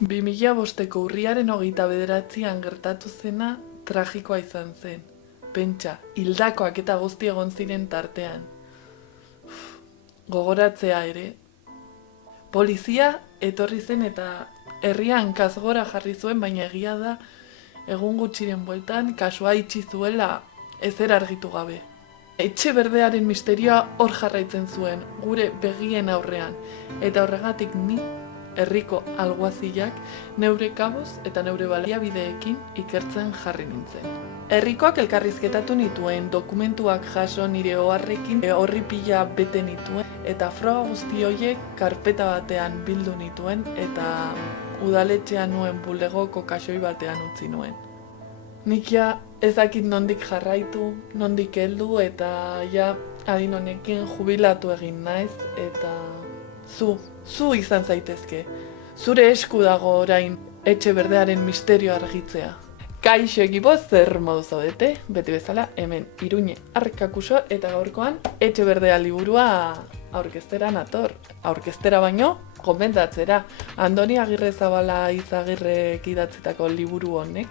2005ko urriaren 29an gertatu zena tragikoa izan zen. Pentsa, hildakoak eta guzti egon ziren tartean. Gogoratzea ere. Polizia etorri zen eta herrian kazgora jarri zuen, baina egia da egun gutxiren bueltan kasua itxi zuela ezer argitu gabe. Etxe berdearen misterioa hor jarraitzen zuen, gure begien aurrean, eta horregatik ni herriko alguazilak neure kabuz eta neure baliabideekin ikertzen jarri nintzen. Herrikoak elkarrizketatu nituen, dokumentuak jaso nire oharrekin horri pila bete nituen, eta froga guzti horiek karpeta batean bildu nituen, eta udaletxean nuen bulegoko kaxoi batean utzi nuen. Nik ja ez dakit nondik jarraitu, nondik heldu, eta ja adin honekin jubilatu egin naiz, eta zu izan zaitezke. Zure esku dago orain etxe berdearen misterio argitzea. Kaixo ekipo, zer modu zaudete? Beti bezala, hemen Iruñe Arkakuso eta gaurkoan etxe berdea liburua aurkeztera nator. Aurkeztera baino, komentatzera. Andoni Agirrezabala Izagirrek idatzitako liburu honek,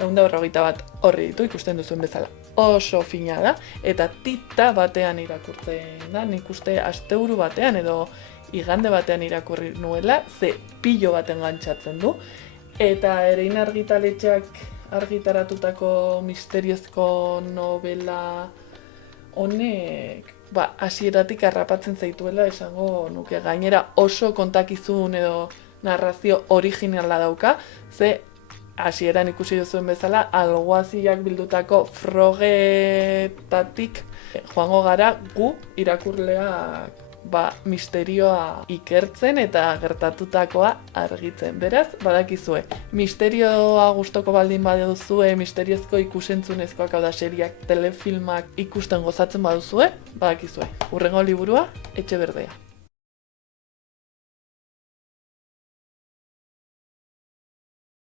151 horri ditu, ikusten duzuen bezala. Oso fina da, eta tita batean irakurtzen da, nik uste asteburu batean edo igande batean irakurri nuela, ze pilo baten gantzatzen du, eta Erein argitaletxeak argitaratutako misteriozko novela honek hasieratik harrapatzen zaituela esango nuke. Gainera oso kontakizun edo narrazio originala dauka, ze hasieran ikusi duzuen bezala alguazilak bildutako frogetatik joango gara gu irakurleak misterioa ikertzen eta gertatutakoa argitzen. Beraz, badakizue, misterioa gustoko baldin baduzue, misteriozko ikusentzunezkoak, hau da seriak, telefilmak ikusten gozatzen baduzue, badakizue. Hurrengo liburua, Etxe berdea.